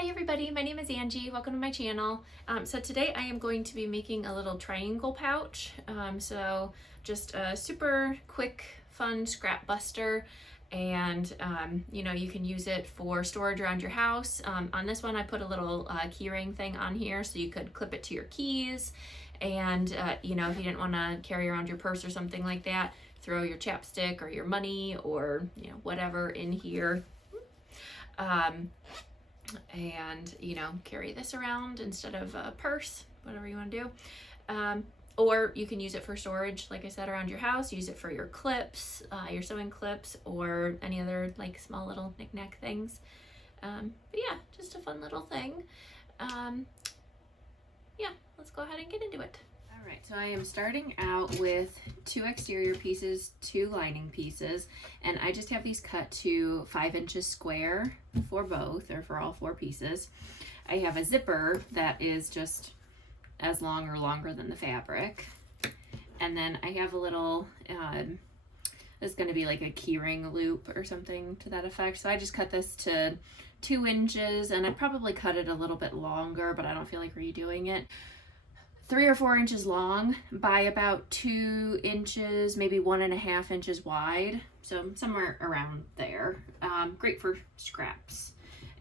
Hi everybody, my name is Angie. Welcome to my channel. So today I am going to be making a little triangle pouch. So just a super quick, fun scrap buster, and you can use it for storage around your house. On this one I put a little keyring thing on here so you could clip it to your keys, and if you didn't want to carry around your purse or something like that, throw your chapstick or your money or whatever in here. And carry this around instead of a purse, whatever you want to do. Or you can use it for storage, like I said, around your house. Use it for your clips, your sewing clips, or any other like small little knick-knack things. But yeah, just a fun little thing. Yeah, let's go ahead and get into it. All right, so I am starting out with 2 exterior pieces, 2 lining pieces, and I just have these cut to 5 inches square for both, or for all 4 pieces. I have a zipper that is just as long or longer than the fabric, and then I have a little, it's going to be like a keyring loop or something to that effect. So I just cut this to 2 inches, and I'd probably cut it a little bit longer, but I don't feel like redoing it. 3 or 4 inches long by about 2 inches, maybe 1.5 inches wide. So somewhere around there. Great for scraps.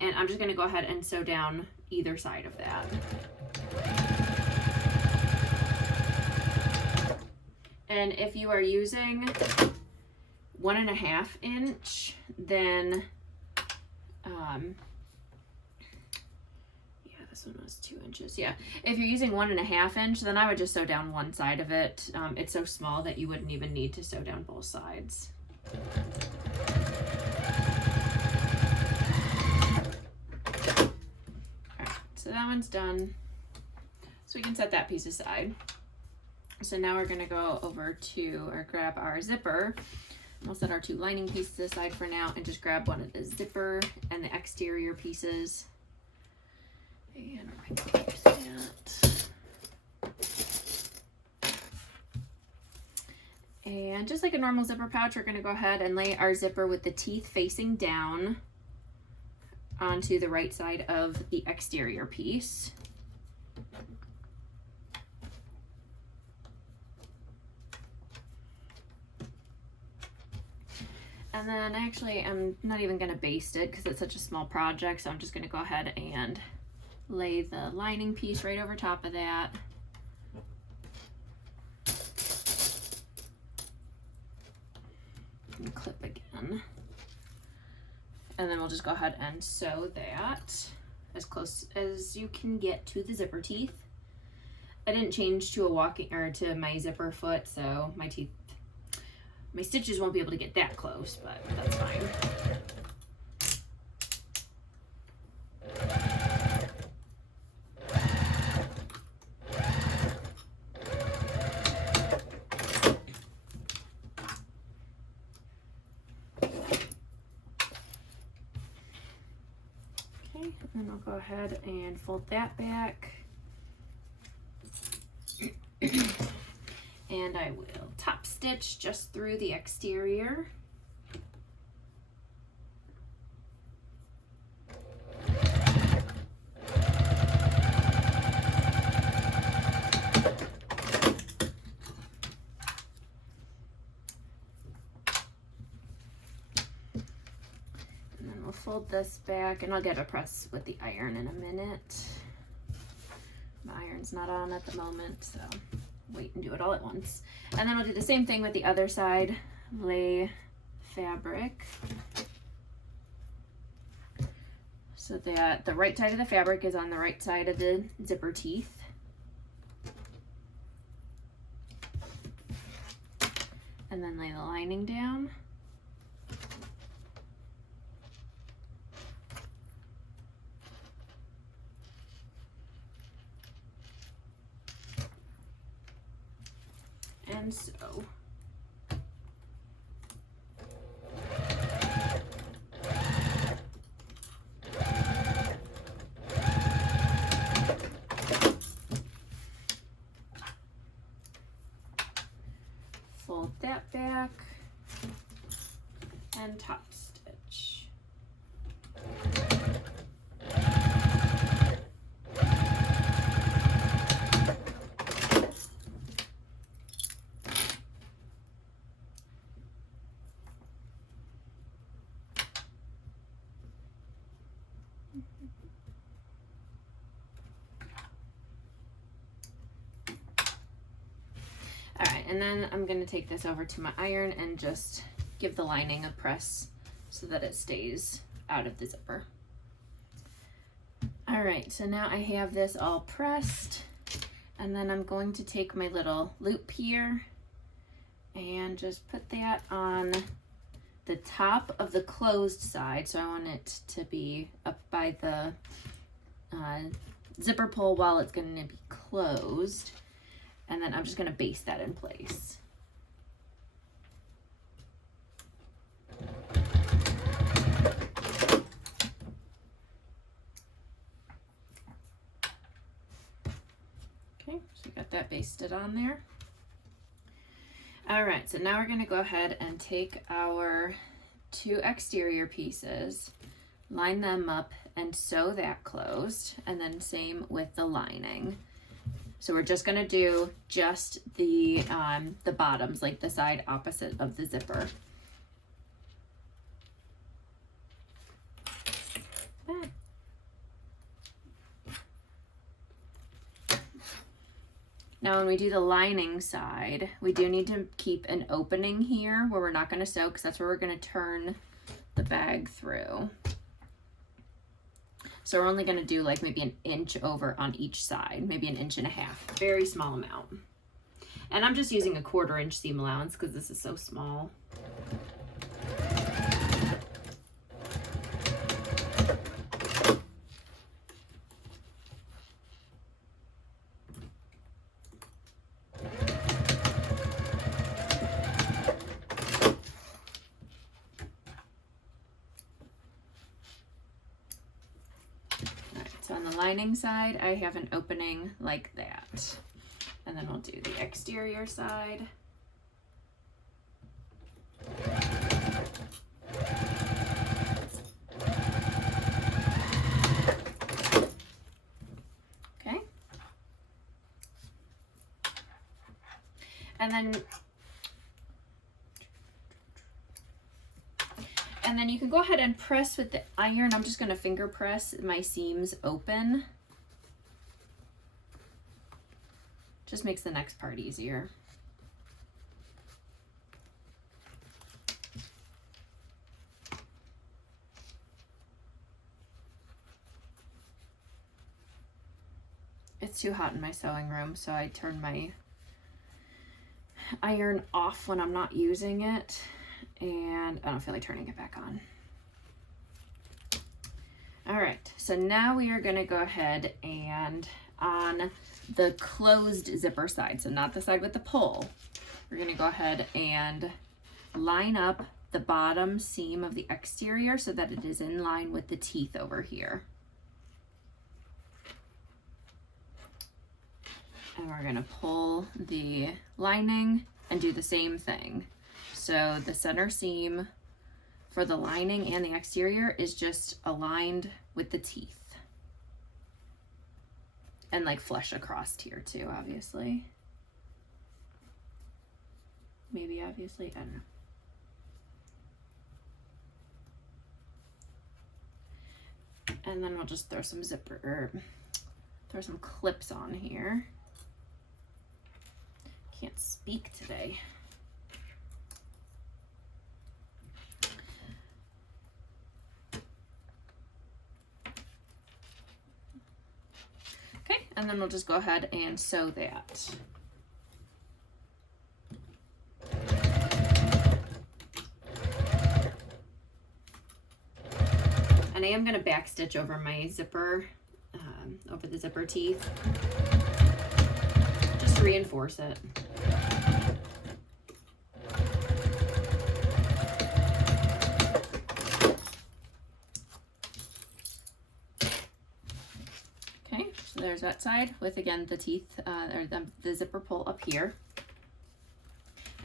And I'm just gonna go ahead and sew down either side of that. And if you are using 1.5 inch, then this one was 2 inches. Yeah, if you're using 1.5 inch, then I would just sew down one side of it. It's so small that you wouldn't even need to sew down both sides. Alright, so that one's done. So we can set that piece aside. So now we're gonna go over to, or grab our zipper. We'll set our 2 lining pieces aside for now and just grab one of the zipper and the exterior pieces. And like that. And just like a normal zipper pouch, we're going to go ahead and lay our zipper with the teeth facing down onto the right side of the exterior piece. And then actually I'm not even going to baste it because it's such a small project, so I'm just going to go ahead and lay the lining piece right over top of that. And clip again. And then we'll just go ahead and sew that as close as you can get to the zipper teeth. I didn't change to a walking or to my zipper foot, so my stitches won't be able to get that close, but that's fine. And then I'll go ahead and fold that back. And I will top stitch just through the exterior. Fold this back, and I'll get a press with the iron in a minute. My iron's not on at the moment, so wait and do it all at once. And then I'll do the same thing with the other side. Lay fabric so that the right side of the fabric is on the right side of the zipper teeth. And then lay the lining down. And sew. Fold that back and top stitch. All right, and then I'm gonna take this over to my iron and just give the lining a press so that it stays out of the zipper. All right, so now I have this all pressed, and then I'm going to take my little loop here and just put that on the top of the closed side. So I want it to be up by the zipper pull while it's going to be closed. And then I'm just going to baste that in place. Okay, so we got that basted on there. All right, so now we're going to go ahead and take our 2 exterior pieces, line them up and sew that closed, and then same with the lining. So we're just gonna do just the bottoms, like the side opposite of the zipper. Now when we do the lining side, we do need to keep an opening here where we're not gonna sew, because that's where we're gonna turn the bag through. So we're only gonna do like maybe an inch over on each side, maybe an inch and a half, very small amount. And I'm just using a 1/4 inch seam allowance because this is so small. So on the lining side, I have an opening like that. And then we'll do the exterior side. Okay. And then you can go ahead and press with the iron. I'm just going to finger press my seams open. Just makes the next part easier. It's too hot in my sewing room, so I turn my iron off when I'm not using it, and I don't feel like turning it back on. All right, so now we are gonna go ahead and on the closed zipper side, so not the side with the pull, we're gonna go ahead and line up the bottom seam of the exterior so that it is in line with the teeth over here. And we're gonna pull the lining and do the same thing. So the center seam for the lining and the exterior is just aligned with the teeth. And like flush across here too, obviously. Maybe obviously, I don't know. And then we'll just throw some throw some clips on here. Can't speak today. Okay, and then we'll just go ahead and sew that. And I am going to back stitch over my zipper, over the zipper teeth, just to reinforce it. Okay, so there's that side with, again, the teeth, or the zipper pull up here.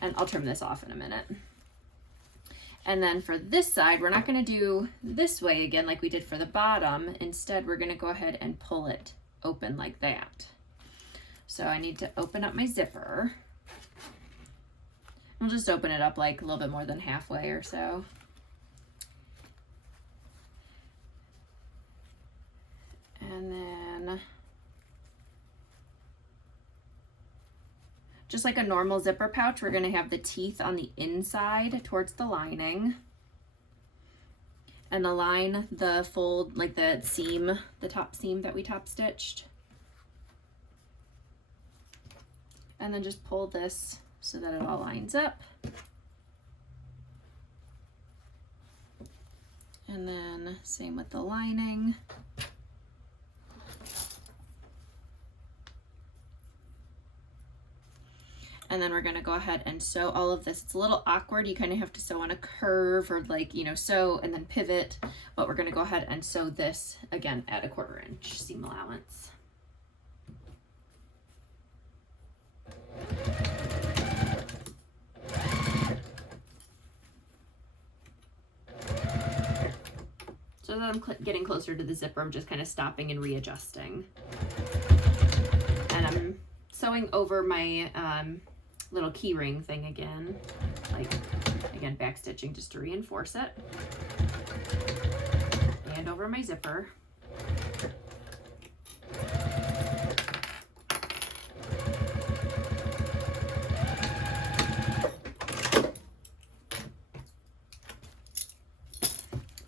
And I'll trim this off in a minute. And then for this side, we're not going to do this way again like we did for the bottom. Instead, we're going to go ahead and pull it open like that. So I need to open up my zipper. I'll just open it up like a little bit more than halfway or so. just like a normal zipper pouch, we're going to have the teeth on the inside towards the lining. And align the fold, like the seam, the top seam that we top stitched. And then just pull this so that it all lines up. And then same with the lining. And then we're going to go ahead and sew all of this. It's a little awkward. You kind of have to sew on a curve or like, you know, sew and then pivot. But we're going to go ahead and sew this again at a 1/4 inch seam allowance. So as I'm getting closer to the zipper, I'm just kind of stopping and readjusting. And I'm sewing over my little key ring thing again, like again back stitching just to reinforce it, and over my zipper.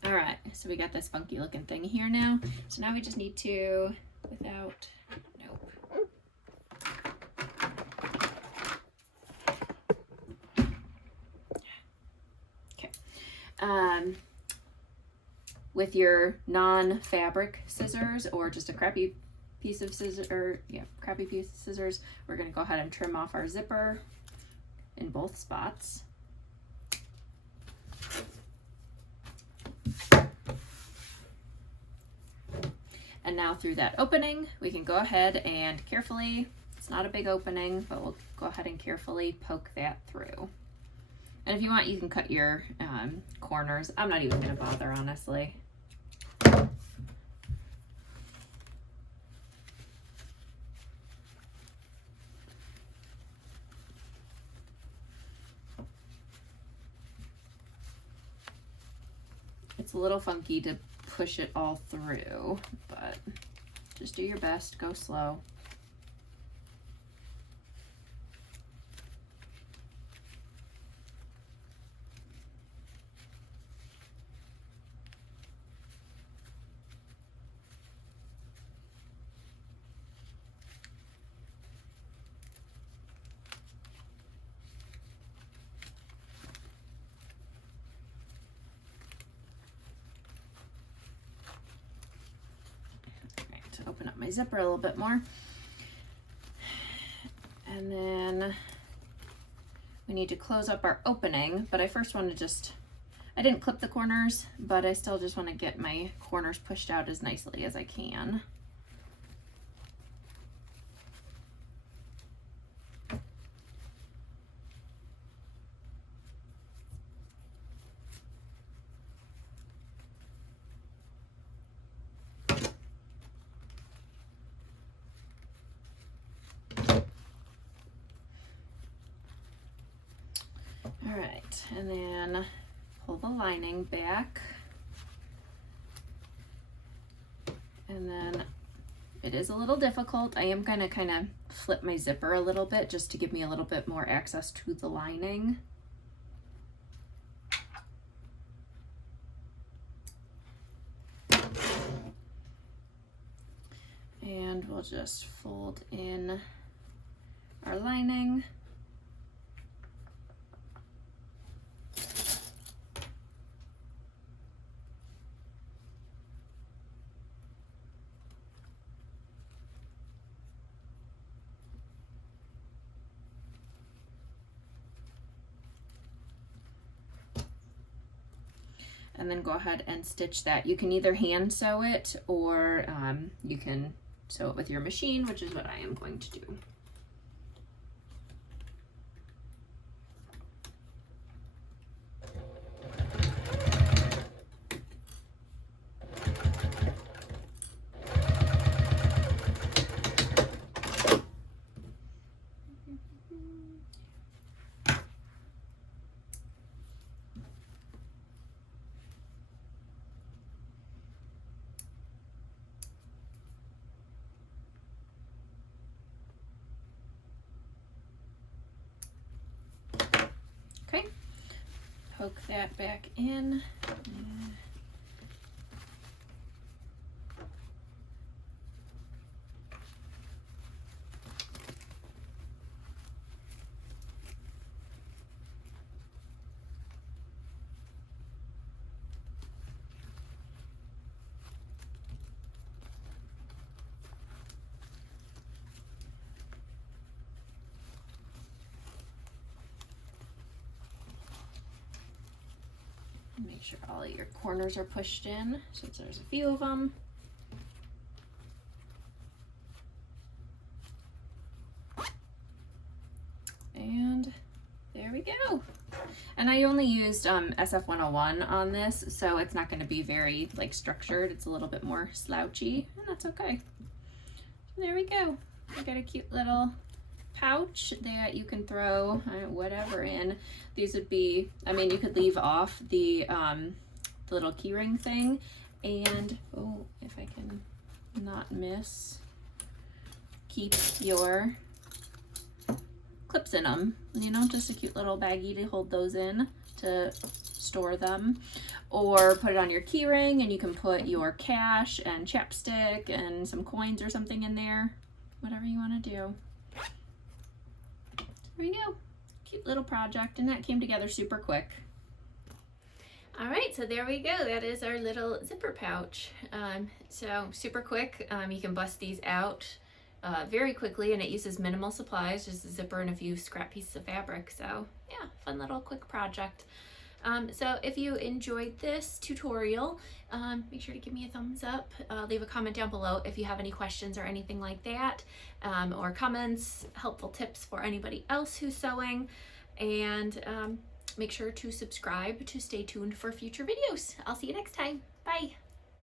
All right, so we got this funky looking thing here now. So now we just need to, without, nope. With your non-fabric scissors or just a crappy piece of scissors, or yeah, crappy piece of scissors, we're going to go ahead and trim off our zipper in both spots. And now through that opening, we can go ahead and carefully, it's not a big opening, but we'll go ahead and carefully poke that through. And if you want, you can cut your corners. I'm not even going to bother, honestly. It's a little funky to push it all through, but just do your best, go slow. Open up my zipper a little bit more. And then we need to close up our opening, but I first want to just, I didn't clip the corners, but I still just want to get my corners pushed out as nicely as I can. All right, and then pull the lining back. And then it is a little difficult. I am gonna kind of flip my zipper a little bit just to give me a little bit more access to the lining. And we'll just fold in our lining. And then go ahead and stitch that. You can either hand sew it or you can sew it with your machine, which is what I am going to do. poke that back in. Make sure all of your corners are pushed in, since there's a few of them. And there we go. And I only used SF101 on this, so it's not going to be very like structured. It's a little bit more slouchy, and that's okay. So there we go. We got a cute little pouch that you can throw whatever in. These would be, I mean, you could leave off the little keyring thing, and oh, if I can not miss, keep your clips in them, you know, just a cute little baggie to hold those in to store them, or put it on your keyring and you can put your cash and chapstick and some coins or something in there, whatever you want to do. There we go. Cute little project, and that came together super quick. All right, so there we go. That is our little zipper pouch. So super quick. You can bust these out very quickly, and it uses minimal supplies, just a zipper and a few scrap pieces of fabric. So yeah, fun little quick project. So if you enjoyed this tutorial, make sure to give me a thumbs up. Leave a comment down below if you have any questions or anything like that, or comments, helpful tips for anybody else who's sewing, and make sure to subscribe to stay tuned for future videos. I'll see you next time. Bye.